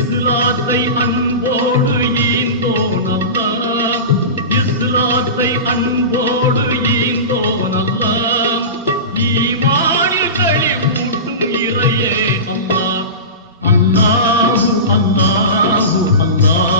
இஸ்லாத்தை அன்போடு ஈந்தோனல்லா. இஸ்லாத்தை அன்போடு ஈந்தோனல்லா. ஈமானில் களி கூட்டும் இறையே அம்மா. அல்லாஹு அல்லாஹு அல்லாஹு அல்லாஹ்.